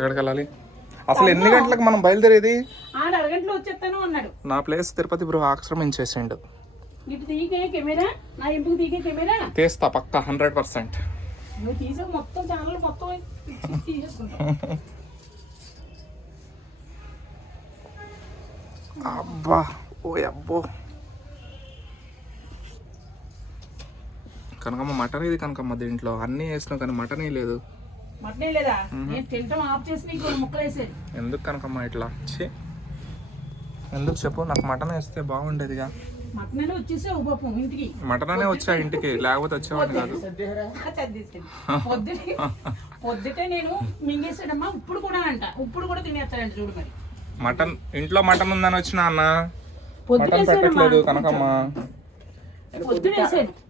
ఎక్కడికి వెళ్ళాలి అసలు ఎన్ని గంటలకు మనం బయలుదేరేది? అరగంటలో వచ్చేస్తాను అన్నాడు. నా ప్లేస్ తిరుపతి బ్రో ఆక్రమించేసిండు. ఇటు తీగే కెమెరా? నా ఇంటికి తీగే కెమెరా? తీస్తా పక్క హండ్రెడ్ పర్సెంట్. మొత్తం ఛానల్ మొత్తం అబ్బా ఓ అబ్బో. కనకమ్మ మటన్ ఇది కనకమ్మ దీంట్లో. అన్నీ వేసినావు కానీ మటన్ లేదు. మటనే లేదా? నేను తింటాం ఆఫ్ చేసి నీకు ముక్కలు వేసేది ఎందుకు కనకమ్మ ఇట్లా? ఎందుకు చెప్పు నాకు మటన్ వేస్తే బాగుండేదిగా. మటన్ వచ్చేసావు పాపం ఇంటికి. మటన్ అనే వచ్చా ఇంటికి లేకపోతే వచ్చేవాడిని కాదు. పొద్దుటే. పొద్దుటే నేను మింగేసాడమ్మా ఇప్పుడు కూడా అంట. ఇప్పుడు కూడా తినేస్తాడంట చూడు మరి. మటన్ ఇంట్లో మటన్ ఉందని వచ్చిన అన్న? పొద్దుటే మటన్ పెట్టట్లేదు కనకమ్మ.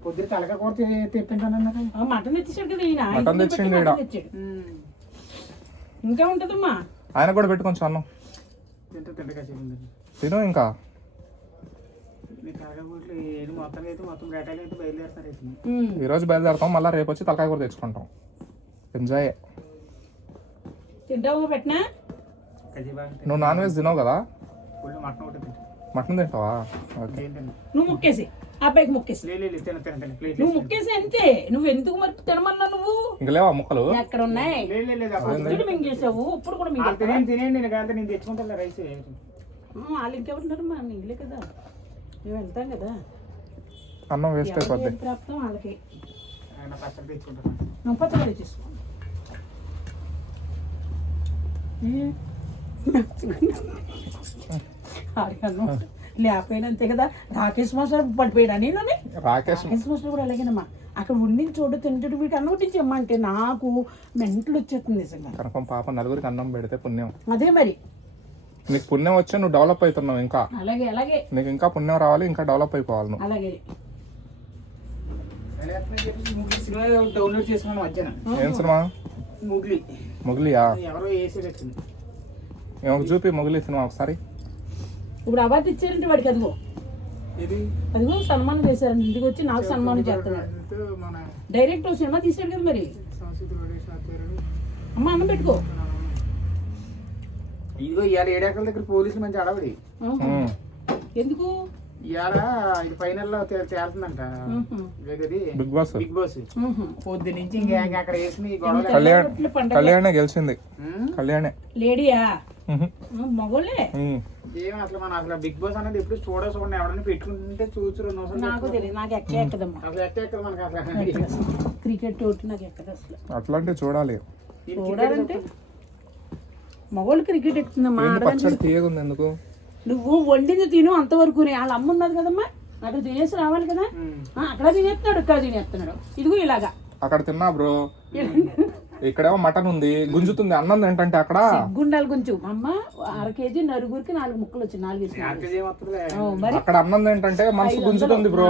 పొద్దున తలక కూర మటన్ తెచ్చేసాడు కదా ఈయన. మటన్ ఇంటికి తెచ్చిండు ఈడ. ఇంకా ఉంటదమ్మా. ఆయన కూడా పెట్టి కొంచెం అన్నం. తింటే తిను ఇంకా. నీ తలక కూరలు ఏది మొత్తానికి అయితే మొత్తం రేటాలు అయితే బయలుదేరుతారు అయితే. ఉమ్. ఈ రోజు బయలుదేరతాం మళ్ళీ రేపు వచ్చి తలకాయ కూర తెచ్చుకుంటాం. ఎంజాయ్ తింటావు పెట్టినా? నువ్వు నాన్ వెజ్ తినవు కదా? ఫుల్ మటన్ ఒకటి తింటా మటన్ తింటావా? ఓకే. నువ్వు ముక్కేసి. అబ్బాయికి ముక్కేసి నువ్వు ముక్కేసి అంతే. నువ్వు ఎందుకు మరి తినమన్నా నువ్వు? ఇంక లేవా ముక్కలు? ఎక్కడ ఉన్నాయి? పొద్దున మింగేసావు ఇప్పుడు కూడా మింగేస్తావా? తినేయండి తినేయండి నేను కాదు నేను తెచ్చుకుంటా రైస్. వాళ్ళు ఇంకెవరున్నారు? మా నీళ్ళే కదా. మేము వెళ్తాం కదా. అన్నం వేస్ట్ అయిపోద్ది. ప్రాప్తం? వాళ్ళకి. పచ్చడి తెచ్చుకుంటాను. పచ్చడి అడిగాను లేకపోయినా అంతే కదా. రాకేష్ మాస్టర్ పడిపోయాడా? నేను రాకేష్ రాకేష్ మాస్టర్ కూడా అలాగేనమ్మా. అక్కడ ఉండి చూడు తింటాడు వీటి అమ్మ అంటే నాకు మెంటలు వచ్చేస్తుంది నిజంగా. కనకం పాప నలుగురికి అన్నం పెడితే పుణ్యం. అదే మరి. నీకు పుణ్యం వచ్చే నువ్వు డెవలప్ అవుతున్నావు ఇంకా. అలాగే అలాగే. నీకు ఇంకా పుణ్యం రావాలి ఇంకా డెవలప్ అయిపోవాలి నువ్వు. అలాగే. సినిమా డౌన్లోడ్ చేసుకున్నాను మధ్యాహ్నం ఏం సినిమా? ముగ్లి. మొగిలియా? ఎవరో ఏమో చూపి మొగిలి సినిమా ఒకసారి. ఇప్పుడు అవార్డు ఇచ్చారంటే వాడికి అదిగో. అదిగో సన్మానం చేశారండి. ఇంటికి వచ్చి నాకు సన్మానం చేస్తున్నాడు మన డైరెక్ట్ సినిమా తీసాడు కదా మరి? అమ్మ అన్నం పెట్టుకో. ఇదిగో ఇవాళ ఏడాకల దగ్గర పోలీసులు మంచి అడవడి. ఎందుకు? ఇవాళ ఇది ఫైనల్లో తేలుతుందంట. Big boss. Big boss. పొద్దు నుంచి ఇంకా అక్కడ వేసిన కళ్యాణ్ గెలిచింది. కళ్యాణే. లేడీయా? మగోళ్ళే. ఏం అసలు మన అసలు బిగ్ బాస్ అనేది ఎప్పుడు చూడ చూడండి ఎవరైనా పెట్టుకుంటుంటే చూచు రెండు నిమిషాలు నాకు తెలియదు నాకు ఎక్క ఎక్కదమ్మా. అసలు ఎట్ట ఎక్కడ మనకి అసలు. క్రికెట్ ఒకటి నాకు ఎక్కదు అసలు. అట్లాంటివి చూడాలి. చూడాలంటే? మగోళ్ళు క్రికెట్ ఎక్కుతుందమ్మా తీయగుంది ఎందుకు? నువ్వు వండింది తిను అంతవరకు వాళ్ళ అమ్మ ఉన్నది కదమ్మా. అక్కడ తినేసి రావాలి కదా. ఆ, అక్కడ తినేస్తున్నాడు ఇక్కడ తినేస్తున్నాడు. ఇదిగో ఇలాగా. అక్కడ తిన్నా బ్రో. ఇక్కడేమో మటన్ ఉంది గుంజుతుంది అన్నం ఏంటంటే అక్కడ? గుండాల గుంచు అమ్మ అర కేజీ నలుగురికి నాలుగు ముక్కలు వచ్చి నాలుగు అక్కడ అన్నం ఏంటంటే మనసు గుంజుతుంది బ్రో.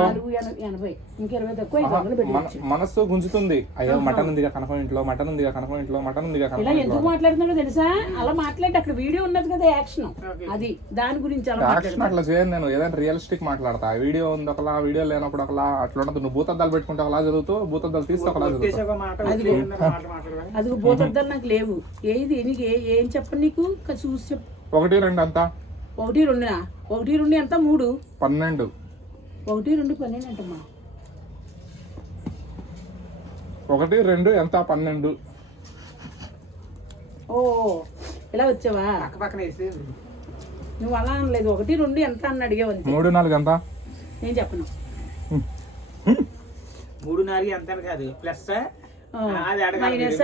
మనసు గుంజుతుంది. అయ్యో మటన్ ఉందిగా కనకం ఇంట్లో మటన్ ఉందిగా కనకం ఇంట్లో మటన్ ఉందిగా కనకం ఎందుకు మాట్లాడుతున్నాడో తెలుసా? అలా మాట్లాడి అక్కడ వీడియో ఉన్నది కదా యాక్షన్. అది దాని గురించి అలా యాక్షన్ అట్లా చేయను నేను ఏదైనా రియలిస్టిక్ మాట్లాడతా. వీడియో ఉంది ఒకలా వీడియో లేనప్పుడు ఒకలా అట్లా ఉండదు. నువ్వు భూతద్దాలు పెట్టుకుంటే ఒకలా చదువుతూ భూతద్దాలు తీస్తే ఒకలా చదువుతావు అది పోతద్దాలు నాకు లేవు. ఏది నీకు ఏ- ఏం చెప్పండి నీకు? ఇంకా చూసి చెప్పు. ఒకటి రెండు అంతా? ఒకటి రెండునా? ఒకటి రెండు ఎంత? మూడు? పన్నెండు. ఒకటి రెండు పన్నెండు అంటమ్మా. ఒకటి రెండు ఎంత? పన్నెండు. ఓ ఇలా వచ్చావా? పక్క పక్కన వేసి నువ్వు అలా అనలేదు. ఒకటి రెండు ఎంత అని అడిగావు అంతే. మూడు నాలుగు ఎంత? నేను చెప్పను. మూడు నాలుగు ఎంత అని కాదు. ప్లస్ అది మైనస్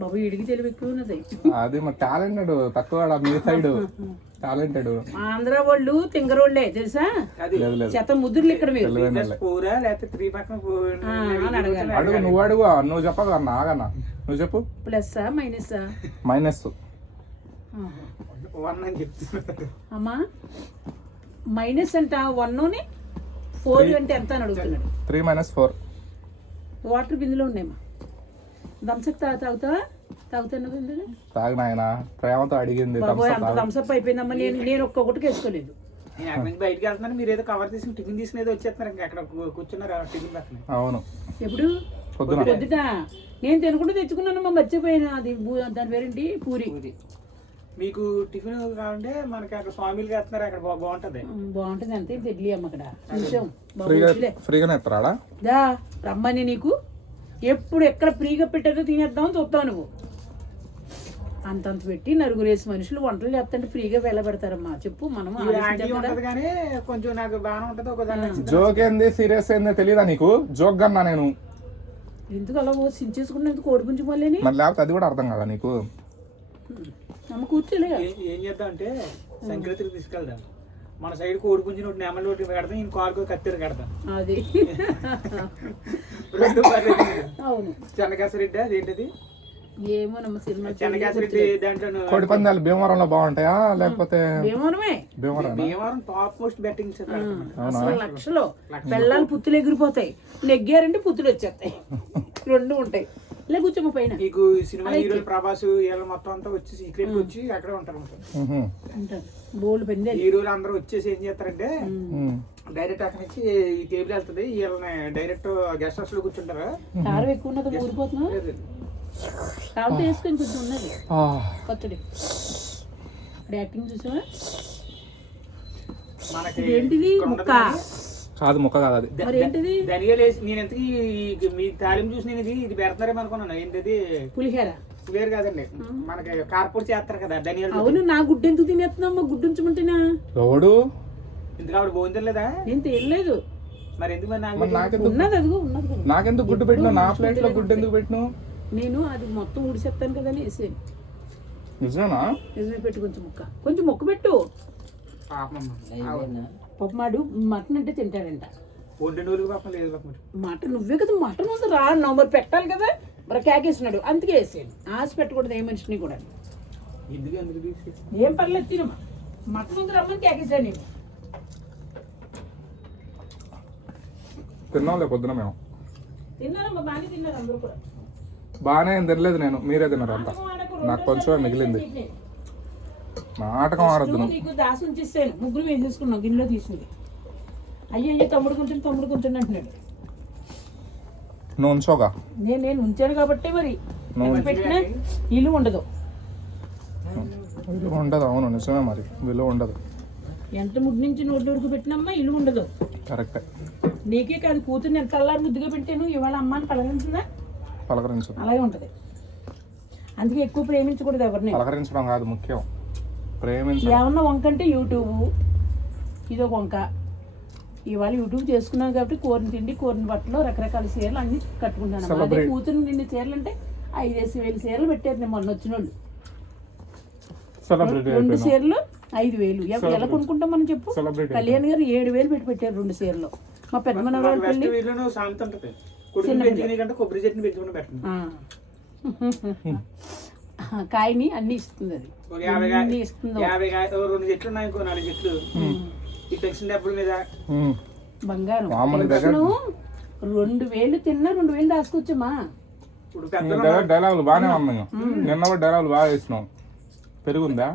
బాబు వీడికి తెలివి ఎక్కువ ఉన్నది. అది మా టాలెంటెడ్ తక్కువ మీ సైడ్? టాలెంటెడ్. ఆంధ్ర వాళ్ళు తింగరోళ్ళే తెలుసా? అది. లేదు లేదు. చెత్త ముద్దుర్లు ఇక్కడ మీరు. ప్లస్ అడుగు నువ్వు అడుగు నువ్వు చెప్పదు అన్న ఆగన్న. నువ్వు చెప్పు. మైనస్సా? మైనస్. ఆహా. వన్ అని చెప్తున్నారు. అమ్మా మైనస్ అంట వన్ ఫోర్ అంటే ఎంత అని అడుగుతున్నాడు త్రీ మైనస్ ఫోర్. వాటర్ బిందులో ఉన్నాయమ్మా. థమ్సప్ తా తాగుతావా? తాగుతాను బిందులో? తాగు నాయన. ప్రేమతో అడిగింది బాబోయ్ అంత. థమ్సప్ అయిపోయిందమ్మా. నేను నేను ఒక్కొక్కటికి వేసుకోలేదు. నేను అక్కడి నుంచి బయటకు వెళ్తున్నాను. మీరు ఏదో కవర్ తీసుకుని టిఫిన్ తీసుకుని ఏదో వచ్చేస్తున్నారు. ఇంకా అక్కడ కూర్చున్నారు టిఫిన్ పక్కన. అవును. ఎప్పుడు? పొద్దున. నేను తినకుండా తెచ్చుకున్నాను మా మర్చిపోయాను. అది దాని పేరేంటి? పూరి. మీకు టిఫిన్ కావాలంటే మనకి అక్కడ స్వామిలు వేస్తున్నారు అక్కడ బాగుంటది. బాగుంటుంది అంతే ఇడ్లీ అమ్మ అక్కడ. చూసాం. ఫ్రీగానే ఎత్తారా దా రమ్మని నీకు. ఎప్పుడు ఎక్కడ ఫ్రీగా పెట్టారో తినేద్దాం చూస్తావు నువ్వు. అంతంత పెట్టి నలుగురేసి మనుషులు వంటలు చేస్తుంటే ఫ్రీగా వెళ్ళబెడతారమ్మా చెప్పు మనం కొంచెం నాకు బాగానే ఉంటది. జోక్ ఏంది సీరియస్ ఏంది తెలియదా నీకు? జోక్ కన్నా నేను. ఎందుకు అలా ఓ సించేసుకున్నది కోడి పుంజు మళ్ళీ మరి లేకపోతే అది కూడా అర్థం కదా నీకు? ఏం- ఏం చేద్దాం అంటే సంక్రాంతికి తీసుకెళ్దాం. మన సైడ్ కోడి పుంజిని ఒకటి నెమలి ఒకటి పెడతాం ఇంకో కారుకు కత్తెర కడతాం అది. రెండు. అవును. చెన్నకేశ్వరెడ్డి అదేంటిది ఏమో నమ్మ సినిమా చెన్నకేశ్వరెడ్డి దాంట్లో కోడి పందాలు భీమవరంలో బాగుంటాయా? లేకపోతే ఏమోనమే Bhimavaram. Bhimavaram top most betting అసలు లక్షలు బెల్లాలు పుత్తులు ఎగిరిపోతాయి. నెగ్గారంటే పుత్తులు వచ్చేస్తాయి. రెండు ఉంటాయి. ఇలా కూర్చోమ్మ పైన. నీకు సినిమా హీరోలు ప్రభాస్ వీళ్ళ మొత్తం అంతా వచ్చి సీక్రెట్ వచ్చి అక్కడే ఉంటారు బోల్డ్ పెందేలు హీరోలు అందరూ వచ్చేసి ఏం చేస్తారంటే. డైరెక్ట్ అక్కడి నుంచి ఈ టేబుల్ వెళ్తుంది వీళ్ళని డైరెక్ట్ గెస్ట్ హౌస్లో కూర్చుంటారు. కారం ఎక్కువ ఉన్నది ఊరిపోతున్నా? కాబట్టి వేసుకొని కొంచెం ఉన్నది. ఆ, పచ్చడి ఇప్పుడు యాక్టింగ్ చూసావా? మనకి ఏంటిది ముక్క. కాదు ముక్క కాదు అది. మరి ఏంటిది? ధనియాలు వేసి నేను ఎంతకి మీ తాలింపు చూసి నేను ఇది ఇది పెడతారేమో అనుకున్నాను. ఏంటిది? పులిహేర. క్లియర్ కాదండి. మనకి చేస్తారు కదా ధనియాలు అవును నా గుడ్డు ఎందుకు తినేస్తున్నావు? గుడ్డు ఉంచమంటేనా? ఎవడు? ఇందుకు ఆవిడ భోజనం లేదా నేను తెలియలేదు మరి ఎందుకు మరి నాకు మరి నాకెందుకు? ఉన్నది అదిగో ఉన్నది. కదా నాకెందుకు గుడ్డు పెట్టినావు? నా ప్లేట్లో గుడ్డు ఎందుకు నేను అది మొత్తం ఊడిసేస్తాను కదా అని వేసాను నిజమేనా? నిజమే పెట్టు కొంచెం ముక్క. కొంచెం ముక్క పెట్టు. పాపం పప్పు మాడు మటన్ అంటే తింటాడంట. మటన్ నువ్వే కదా మటన్ ఉంది రా అన్నావు మరి పెట్టాలి కదా. మరి కేకేసినాడు అందుకే వేసాను ఆశ పెట్టకూడదు ఏ మనిషిని కూడా. ఏం పర్లేదు తినమ్మా. మటన్ ఉంది రమ్మని కేకేసాను నేను తిన్నాంలే పొద్దున మేము. తిన్నారమ్మా బాగానే తిన్నారు అందరూ కూడా. బాగానే తినలేదు నేను మీరే తిన్నారు అంతా. నాకు కొంచెం మిగిలింది. నాటకం ఆడద్దు నీకు దాసి ఉంచేసాను ముగ్గురు వేసేసుకున్నాం గిన్నెలో తీసింది అయ్యో అయ్యో తమ్ముడు కొంచెం తమ్ముడు కొంచెం అంటున్నాడు. నువ్వు ఉంచోగా. నేను నేను ఉంచాను కాబట్టి మరి. పెట్టినా ఇల్లు ఉండదు. విలువ ఉండదు అవును నిజమే మరి. విలువ ఉండదు. ఎంత ముద్దు నుంచి నోటి వరకు పెట్టినమ్మా ఇల్లు ఉండదు. కరెక్టే. నీకే కాదు కూతుర్ని ఎంత అల్లారి ముద్దుగా పెట్టాను ఇవాళ అమ్మాని పలకరించిందా. పలకరించడం అలాగే ఉంటది. అందుకే ఎక్కువ ప్రేమించకూడదు ఎవరిని. పలకరించడం కాదు ముఖ్యం. ఏమన్నా వంక అంటే యూట్యూబ్. ఇదొక వంక. ఇవాళ యూట్యూబ్ చేసుకున్నాను కాబట్టి కూరని తిండి కూరని బట్టలు రకరకాల చీరలు అన్ని కట్టుకుంటాను అదే. కూతురు నిండి చీరలు అంటే ఐదేసి వేలు చీరలు పెట్టారు నేను మొన్న వచ్చిన వాళ్ళు రెండు చీరలు ఐదు వేలు. ఎలా కొనుక్కుంటాం మనం చెప్పు? కళ్యాణ్ గారు ఏడు వేలు పెట్టి పెట్టారు రెండు చీరలు. మా పెద్ద మనవరాలు పెళ్ళి కొబ్బరి చెట్టుని పెంచుకుని పెట్టండి. కాయని అన్ని ఇస్తుంది అది. అన్ని ఇస్తుందో యాభై కాయ రెండు చెట్లు ఉన్నాయి ఇంకో నాలుగు చెట్లు. ఈ పెన్షన్ డబ్బుల మీద. బంగారం. పెన్షను రెండు వేలు తిన్నా రెండు వేలు దాచుకోవచ్చమ్మా. ఇప్పుడు డైలాగులు బాగానే ఉన్నాయి. నిన్న కూడా డైలాగులు బాగా వేసినావు పెరుగుందా?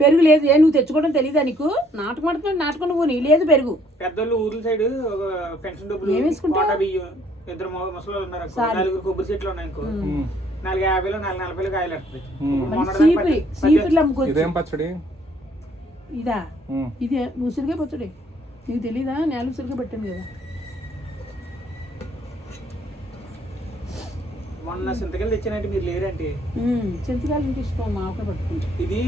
పెరుగు లేదు. ఏ నువ్వు తెచ్చుకోవడం తెలీదా నీకు? నాటకం ఆడుతున్నావు నాటకం నువ్వు నీ లేదు పెరుగు. పెద్దోళ్ళు ఊర్ల సైడ్ ఒక పెన్షన్ డబ్బులు ఏం వేసుకుంటావు? కోట బియ్యం. ఇద్దరు ముసలి ఉన్నారు నలుగురు కొబ్బరి చెట్లు ఉన్నాయి ఇంకో. నాలుగు యాభైలో నాలుగు నలభైలో కాయలు వస్తుంది అమ్ముకోవచ్చు. ఇదేం పచ్చడి? ఇదా? ఉమ్. ఇది ఉసిరిగా పచ్చడి. నీకు తెలీదా? నేల ఉసిరిగా పెట్టాను కదా. మొన్న సింతకాయలు తెచ్చానంటే మీరు లేరంటే. ఉమ్, చింతకాయలు ఇంటి ఇష్టం మా పట్టుకుంటా ఇది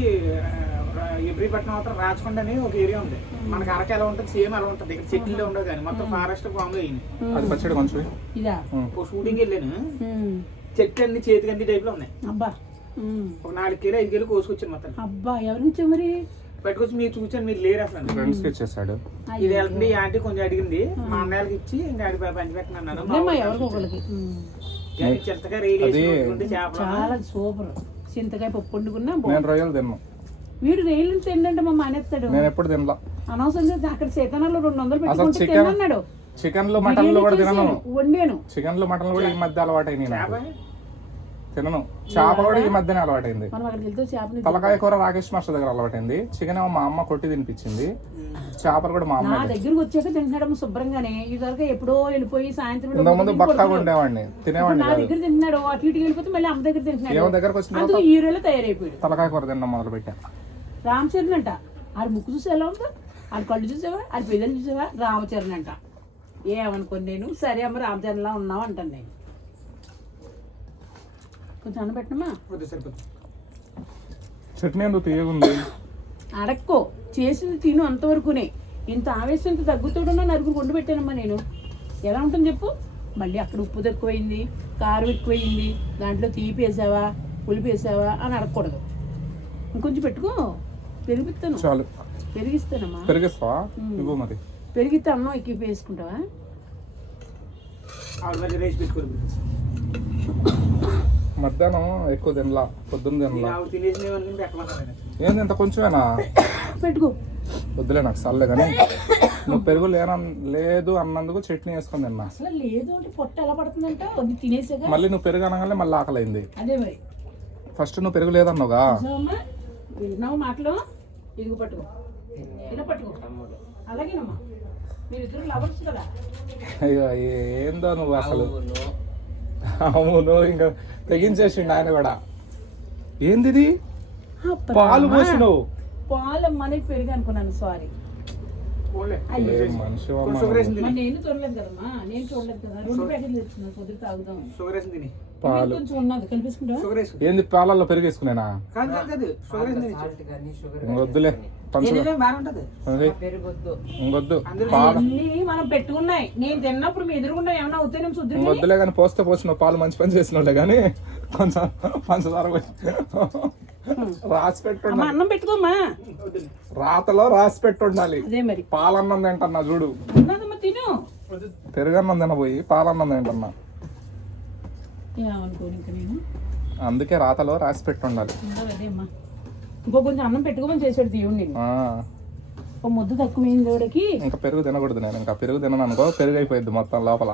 ఎబ్రిపట్నం అవతల రాచకొండ అని ఒక ఏరియా ఉంది. మనకి అరకు ఎలా ఉంటుంది సేమ్ అలా ఉంటుంది. ఇక్కడ చెట్లు ఉండవు కానీ మొత్తం ఫారెస్ట్ ఫామ్లో అయింది అది పచ్చడి కొంచెం. ఇదా. ఒక షూటింగ్ వెళ్ళాను. ఉమ్, చెట్లు అన్ని చేతికి అన్ని టైప్లో ఉన్నాయి. అబ్బా ఒక నాలుగు కిలో ఐదు కిలో కోసుకొచ్చాను మొత్తం. అబ్బా ఎవరి నుంచి మరి? పట్టుకొచ్చి మీరు చూసాను మీరు లేరు అసలు. ఫ్రెండ్స్కి ఇచ్చేసాడు ఇది వెళ్తుంది ఆంటీ కొంచెం అడిగింది. మా అన్నయ్యకి ఇచ్చి ఇంకా అది పంచిపెట్టినాను అదేమ్మా ఎవరికి ఒకరికి ఉమ్. చెత్తగా రైలు అది- చేపలు? చాలా సూపర్. చింతకాయ పప్పు వండుకున్నా నేను రొయ్యలు తిన్నాను వీడు రైలు నుంచి ఏంటంటే మా మానేస్తాడు. నేను ఎప్పుడు తినలా. అనవసరంగా అక్కడ సీతనాలు రెండు వందలు పెట్టుకుంటే చికెన్ తినన్నాడు. చికెన్లు మటన్లు కూడా తినను. వండాను. చికెన్లు మటన్లు కూడా ఈ మధ్య అలవాటు అయినాయి నాకు. చేప? తినను. చేప కూడా ఈ మధ్యనే అలవాటైంది. తలకాయ కూర రాకేష్ మాస్టర్ దగ్గర అలవాటైంది. చికెన్ మా అమ్మ కొట్టి తినిపించింది. చేపలు కూడా మా అమ్మ దగ్గరకు వచ్చాక తింటున్నాడు శుభ్రంగానే. ఇదివరకు ఎప్పుడో వెళ్ళిపోయి సాయంత్రం ముందు బక్కగా. ఉండేవాడిని. తినేవాడిని నా దగ్గర తింటున్నాడు. అటు ఇటుకి వెళ్ళిపోతే మళ్ళీ అమ్మ దగ్గర తింటున్నాడు. ఏమో దగ్గరకు వచ్చిన తర్వాత హీరోలో తయారైపోయాడు. తలకాయ కూర తినడం మొదలు పెట్టా రామచరణ్ అంట. ఆడి ముక్కు చూసి ఎలా ఉందో ఆడి కళ్ళు చూసావా? ఆడి పెదలు చూసావా? రామచరణ్ అంట. ఏమనుకోని నేను? సరే అమ్మ రామచరణ్లా ఉన్నావు అంటాను నేను. కొంచెం అన్న పెట్టమా వద్దు సరిపోతుంది చట్నీ తీయగుంది. అడక్కో చేసింది తిను అంతవరకునే. ఇంత ఆవేశం ఇంత తగ్గుతాడున్నా నలుగురు కొండు పెట్టానమ్మా నేను. ఎలా ఉంటుంది చెప్పు? మళ్ళీ అక్కడ ఉప్పు తక్కువైంది కారం ఎక్కువైంది దాంట్లో తీపి వేసావా పులిపి వేసావా అని అడగకూడదు ఇంకొంచెం పెట్టుకో. పెరిగిస్తాను. చాలు. పెరిగిస్తానమ్మా. పెరిగిస్తావా? ఇవ్వు మరి. పెరిగితే అన్నం ఎక్కువ వేసుకుంటావా? మధ్యాహ్నం ఎక్కువ తినలా పొద్దున్న తినలా. ఏంది ఇంత కొంచెమేనా? పెట్టుకో. వద్దులే నాకు సర్లే కానీ నువ్వు పెరుగు లేన లేదు అన్నందుకు చట్నీ వేసుకొని తిన్నా. అసలు లేదు అంటే పొట్ట ఎలా పడుతుందంట? అది తినేసాగా మళ్ళీ నువ్వు పెరుగు అనగానే మళ్ళీ ఆకలైంది. అదే మరి. ఫస్ట్ నువ్వు పెరుగు లేదన్నావుగా? విన్నావు మాటలు? ఇదిగో పట్టుకో. ఇలా పట్టుకో. అలాగేనమ్మా. అయ్యో ఏందో నువ్వు అసలు? అవును. ఇంకా తెగించేసిండు ఆయన కూడా. ఏంది పాలు పోసినావు. పాలమ్మని పెరిగి అనుకున్నాను సారీ. పాలు. ఏంది పాలల్లో వేసుకునేనా? ఇంకొద్దు మనం పెట్టుకున్నాయి. నేను తిన్నప్పుడు మీ ఎదురుకుండా ఏమైనా శుద్ధి ఇంకొద్దులే కానీ పోస్తే పోసిన పాలు మంచి పని చేసినోళ్ళే కానీ కొంచెం పంచదార రాసి పెట్టుండాలి అమ్మ అన్నం రాతలో రాసి పెట్టుండాలి. అదే మరి. పాలన్నం తింటన్నా చూడు. తిను. పెరుగన్నం తినబోయి పాలన్నం తింటన్నా. అందుకే రాతలో రాసి పెట్టుండాలి. ఇంకో కొంచెం అన్నం పెట్టుకోమని చేసాడు దేవుడు నేను ఒక ముద్ద తక్కువైంది వాడికి ఇంకా పెరుగు తినకూడదు నేను. ఇంకా పెరుగు తినను అనుకో పెరుగు అయిపోయింది మొత్తం లోపల.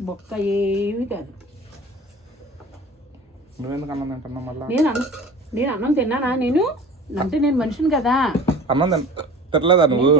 బొక్క ఏమి కాదు. నువ్వెందుకు అన్నం తింటున్నావు మళ్ళా? నేను అన్నం నేను అన్నం తిన్నానా నేను? అంటే నేను మనిషిని కదా. అన్నం తిన తినలేదా నువ్వు?